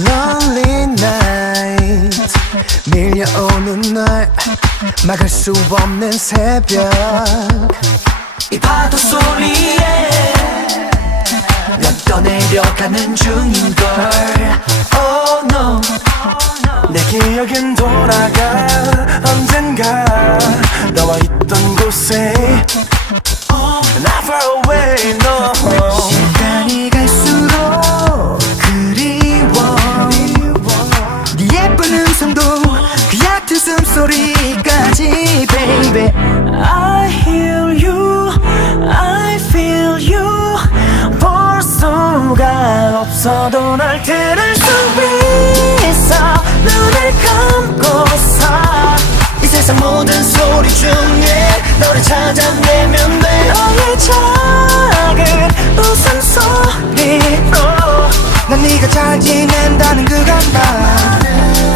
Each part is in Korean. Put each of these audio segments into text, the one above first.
Lonely night 밀려오는 날 막을 수 없는 새벽 이 파도 소리에 난 떠내려가는 중인걸. Oh no, 내 기억은 돌아가 언젠가 너와 있던 곳에 Not far away no 시간이 갈수록 그리워 네 예쁜 음성도 그 얕은 숨소리까지 baby I hear you I feel you 볼 수가 없어도 널 들을 수 있어 눈을 감고서 이 세상 모든 소리 중에 너를 찾아내면 돼 너의 작은 웃음소리로 난 네가 잘 지낸다는 그것만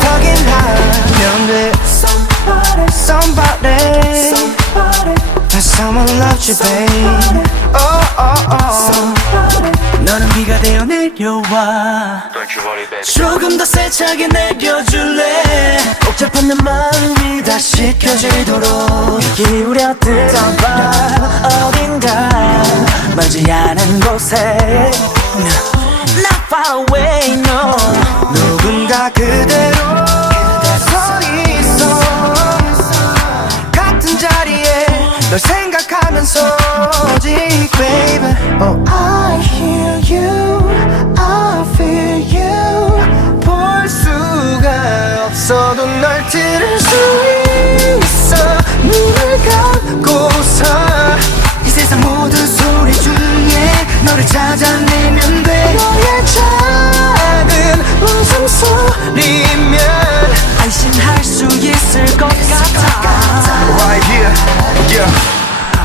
확인하면 돼 Somebody Someone loves you babe 너는 비가 되어 내려와 조금 더 세차게 내려줄래 복잡한 내 마음이 다시 켜지도록 기울여 듣던 밤 어딘가 멀지 않은 곳에 Not far away no 누군가 그대로 서 있어 같은 자리에 널 생각하면서지 baby Oh I hear you I feel you 볼 수가 없어도 널 들을 수 있어 눈을 감고서 이 세상 모든 소리 중에 너를 찾아내면 돼 너의 작은 웃음소리면 안심할 수 있을 것 같아 Right here, yeah.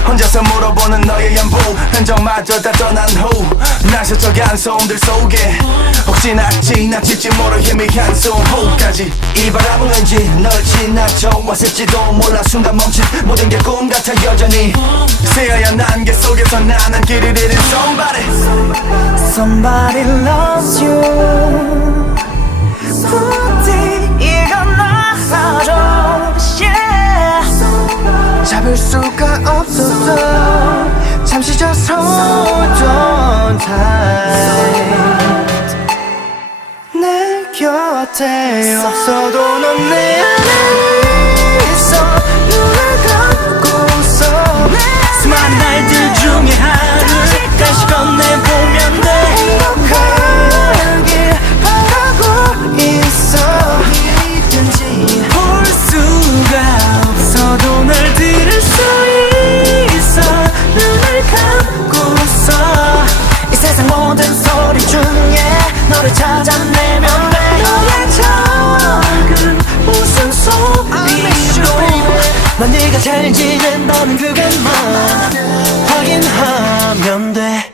혼자서 물어보는 너의 연보 흔적마저 다 떠난 후 날 스쳐간 소음들 속에 혹시나 지나칠지 모를 희미한 소음호까지 이 바람은 왠지 널 지나쳐 왔을지도 몰라 순간 멈춘 모든 게 꿈 같아 여전히 새하얀 안개 속에서 나는 길을 잃은 Somebody loves you 부디 이건 나서줘 yeah. 잡을 수가 없었어 잠시 just hold on tight 내 곁에 없어도 넌 내 안에 있어 눈을 감고서 수많은 날들 중에 하루 다시 건네보면 돼 행복하길 바라고 있어 어디든지 볼 수가 없어도 널 들을 수 있어 눈을 감고서 이 세상 모든 소리 중에 너를 찾아내면 돼 너의 작은 웃음소리로 난 네가 잘 지낸다는 그것만 확인하면 돼